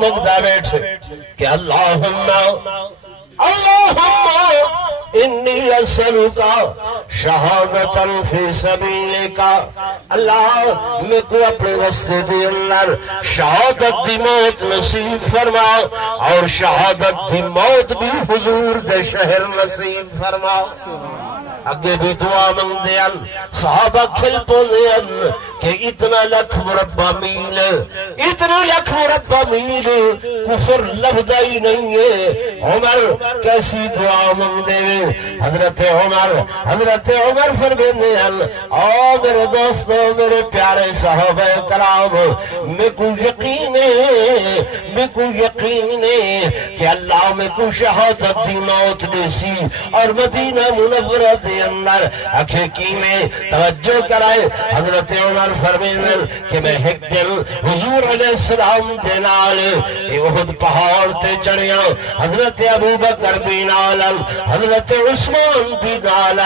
مانگدا بیٹھ کہ اللہم انی اسألک شہادتا فی سبیلک، اللہ میں کو اپنے راستے دے اندر شہادت دی موت نصیب فرما، اور شہادت دی موت بھی حضور دے شہر نصیب فرما۔ اگے بھی دعا منگدے ہیں، صحابہ کھل پوندے ہیں کہ اتنا لکھ مربع میل، اتنا لکھ مربع میل کفر لبدا ہی نہیں ہے۔ عمر کیسی دعا منگدے ہیں، حضرت عمر فرماندے ہیں، او میرے دوستو، میرے پیارے صحابہ کرام، میں کو یقین ہے کہ اللہ میں کو شہادت دی موت دیسی، اور مدینہ منورہ دے اندر حقیقی میں توجہ کرائے۔ حضرت عمر فرمائیں کہ میں ایک دن حضور علیہ السلام دے نال احد پہاڑ تے چڑھیا، حضرت ابوبکر بھی نال، حضرت عثمان بھی نال،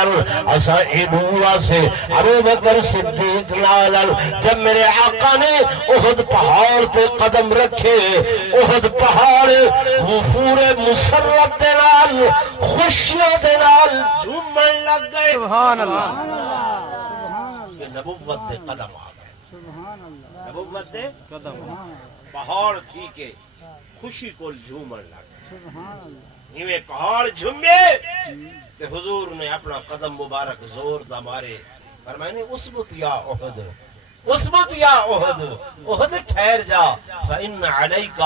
اسا ادوا سے ابوبکر صدیق نال۔ جب میرے آقا نے احد پہاڑ تے قدم رکھے، احد پہاڑ غفور مسرت دے نال، خوشیوں دے نال جھومن لگ گئے۔ سبحان اللہ، کہ نبوت دے قدم آ گئے، نبوت دے قدم پہاڑ تھی کہ خوشی کو جھومن لگ گئے۔ یہ پہاڑ جھومے کہ حضور نے اپنا قدم مبارک زور دا مارے، فرمایا اثبت یا احد، اثبت یا احد، احد ٹھہر جا، فإن علیک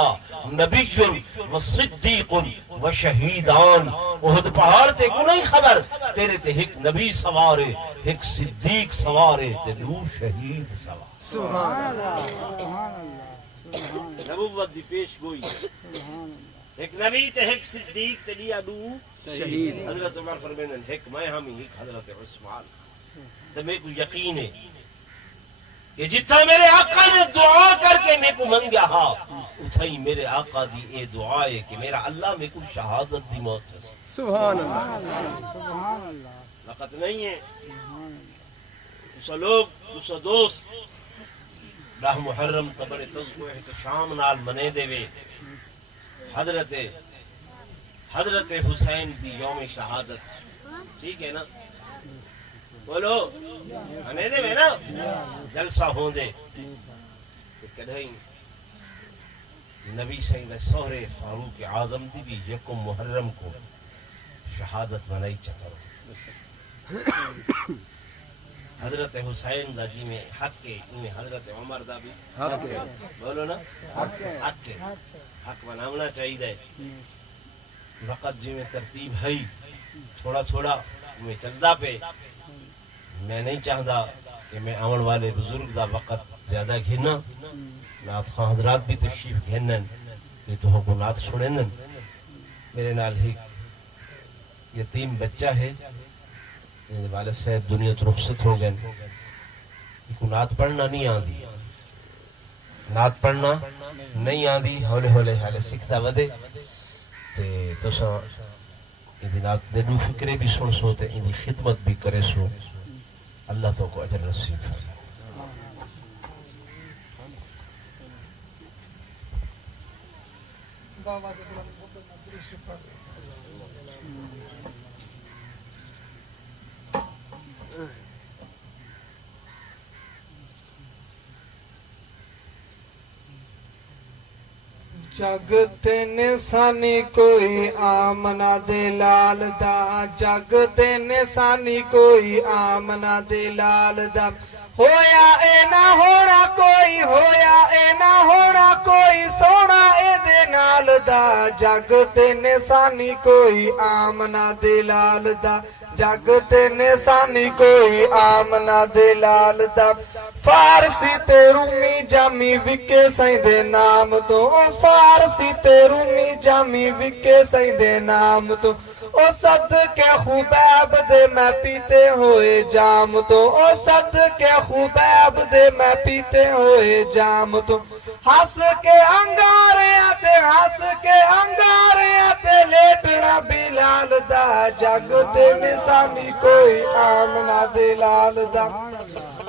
نبی و صدیق و شہیدان۔ احد پہاڑ تے کو نہیں خبر، تیرے تے ایک نبی سوارے، ایک صدیق سوارے، تے دو شہید سوار۔ سبحان اللہ، نبوت دی پیش گوئی، ایک نبی تے ایک صدیق تے لیا دو شہید۔ حضرت عمر فرمانے ایک میں ہمیں ایک حضرت عثمان۔ تو میرے کو یقین ہے کہ جتنا میرے آقا نے دعا کر کے میرے کو منگیا ہاں، اتھائی میرے آقا دی اے دعا ہے کہ میرا اللہ میرے کو شہادت دی موت نصیب۔ سبحان اللہ، وقت نہیں ہے دوسرا لوگ، دوسرا دوست راہ محرم تبر تزکو احتشام نال منے دے وے، حضرت حسین دی یوم شہادت، ٹھیک ہے نا، بولو منے دے وے نا، جلسہ ہوں دے کدھیں نبی سنگ سہرے فاروق اعظم دی بھی یکم محرم کو شہادت منائی چکر۔ حضرت حسین دا جی میں حق کے، حضرت عمر دا بھی حق ہے، بولو نا، حق کے، حق مناونا چاہیے۔ وقت جی میں ترتیب ہے، تھوڑا تھوڑا میں چلدا پہ، میں نہیں چاہتا کہ میں آن والے بزرگ دا وقت زیادہ گھنا، نعت خواہ حضرات بھی تشریف گھنن، یہ تو کو نعت سنن۔ میرے نال ہی یتیم بچہ ہے، میرے والد صاحب دنیا تو رخصت ہو گئے، کو نعت پڑھنا نہیں آندی، نعت پڑھنا نہیں آندی، ہولے ہولے حالے سکھتا ودے تے تساں یہ نعت دے دو فکرے بھی سن سو تے ان خدمت بھی کرے سو، اللہ تو کو اجر نصیب فرمائے۔ جگ تے نسانی کوئی آمنا دے لال دا، جگ تے نسانی کوئی آمنا دے لال دا، ہویا اے نہ ہونا کوئی، ہویا اے نہ ہونا کوئی، سونا اے دے نال دا، جگ تے نسانی کوئی آمنا دے لال دا، جگ تے نسانی کوئی آمنا دے لال دا، فارسی تے رومی جامی وکے سائیں دے نام تو، فارسی تے رومی جامی وکے سائیں دے نام تو، او صدقے خوبیب دے میں پیتے ہوئے جام تو، او صدقے خوبیب دے میں پیتے ہوئے جام تو، ہس کے انگاریاں تے، ہس کے انگاریاں تے لیٹنا بلال دا، جگ تے نسانی کوئی آمنا دے لال دا۔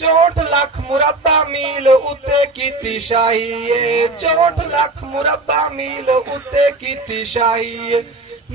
64 ਲੱਖ ਮੁਰੱਬਾ ਮੀਲ ਉੱਤੇ ਕੀਤੀ ਸ਼ਾਹੀ 64 ਲੱਖ ਮੁਰੱਬਾ ਮੀਲ ਉੱਤੇ ਕੀਤੀ ਸ਼ਾਹੀ